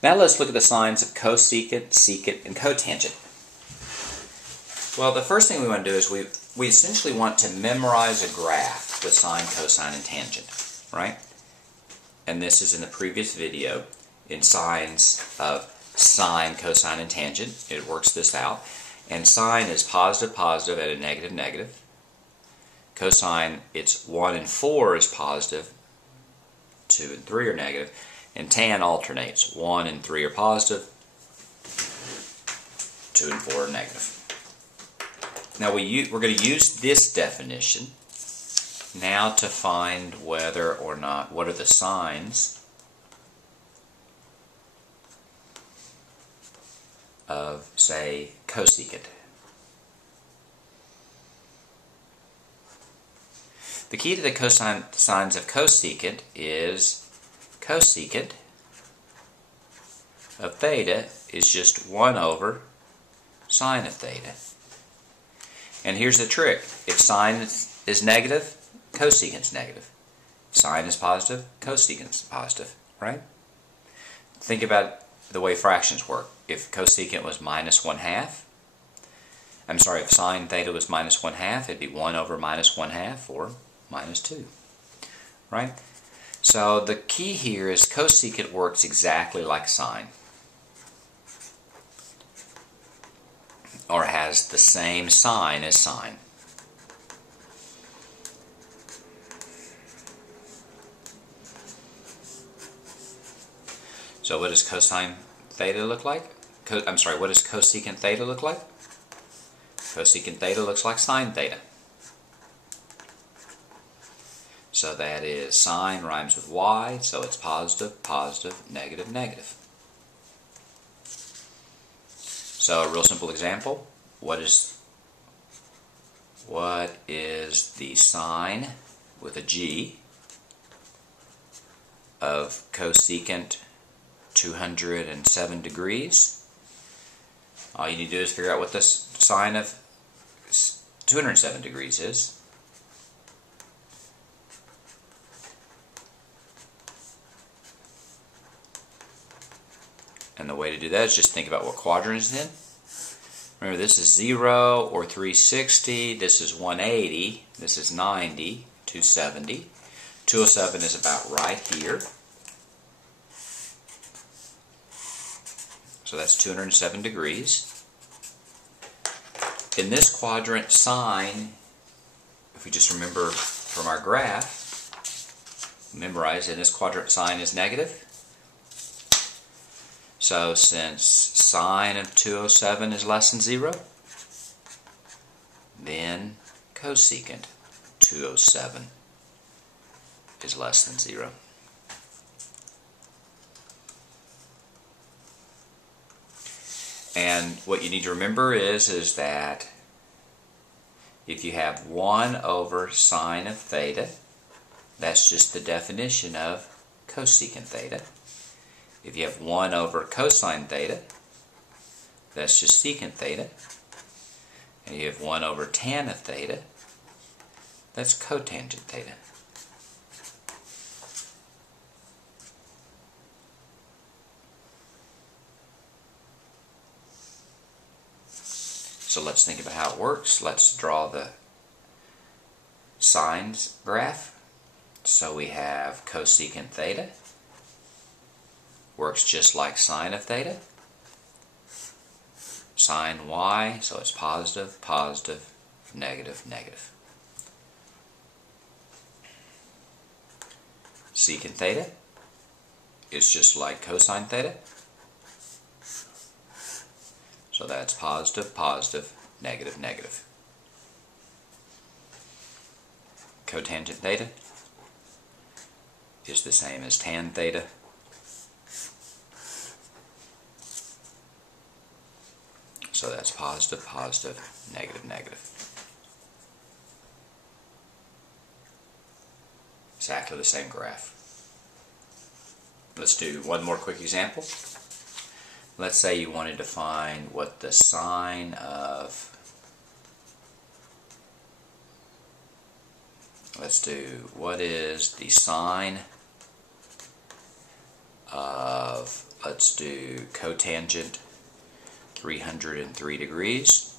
Now let's look at the signs of cosecant, secant, and cotangent. Well, the first thing we want to do is we essentially want to memorize a graph with sine, cosine, and tangent, right? And this is in the previous video in signs of sine, cosine, and tangent. It works this out. And sine is positive, positive, and a negative, negative. Cosine, it's 1 and 4 is positive, 2 and 3 are negative. And tan alternates. 1 and 3 are positive, 2 and 4 are negative. Now we're going to use this definition now to find whether or not, what are the signs of, say, cosecant. The key to the signs of cosecant is cosecant of theta is just 1 over sine of theta. And here's the trick. If sine is negative, cosecant is negative. Sine is positive, cosecant is positive, right? Think about the way fractions work. If cosecant was minus 1/2, if sine theta was minus 1/2, it'd be 1 over minus 1/2 or minus 2, right? So the key here is cosecant works exactly like sine, or has the same sign as sine. So what does cosine theta look like? What does cosecant theta look like? Cosecant theta looks like sine theta. So that is sine rhymes with y, so it's positive, positive, negative, negative. So a real simple example, what is the sine with a g of cosecant 207 degrees? All you need to do is figure out what the sine of 207 degrees is. And the way to do that is just think about what quadrant it's in. Remember, this is 0 or 360. This is 180. This is 90, 270. 207 is about right here. So that's 207 degrees. In this quadrant, sine, if we just remember from our graph, memorize, in this quadrant sine is negative. So since sine of 207 is less than 0, then cosecant 207 is less than 0. And what you need to remember is that if you have 1 over sine of theta, that's just the definition of cosecant theta. If you have 1 over cosine theta, that's just secant theta. And you have 1 over tan of theta, that's cotangent theta. So let's think about how it works. Let's draw the sines graph. So we have cosecant theta. Works just like sine of theta. Sine y, so it's positive, positive, negative, negative. Secant theta is just like cosine theta. So that's positive, positive, negative, negative. Cotangent theta is the same as tan theta. So that's positive, positive, negative, negative. Exactly the same graph. Let's do one more quick example. Let's say you wanted to find what the sine of, what is the sine of, let's let's do cotangent 303 degrees.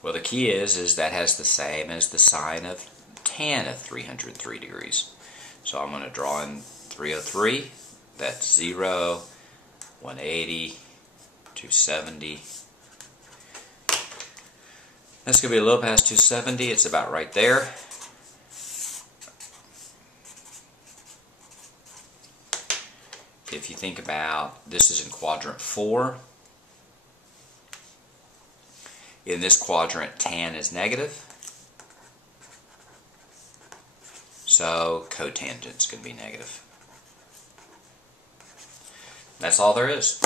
Well, the key is that has the same as the sine of tan of 303 degrees. So I'm going to draw in 303. That's 0, 180, 270. That's going to be a little past 270. It's about right there. If you think about, this is in quadrant 4. In this quadrant, tan is negative. So cotangent's going to be negative. That's all there is.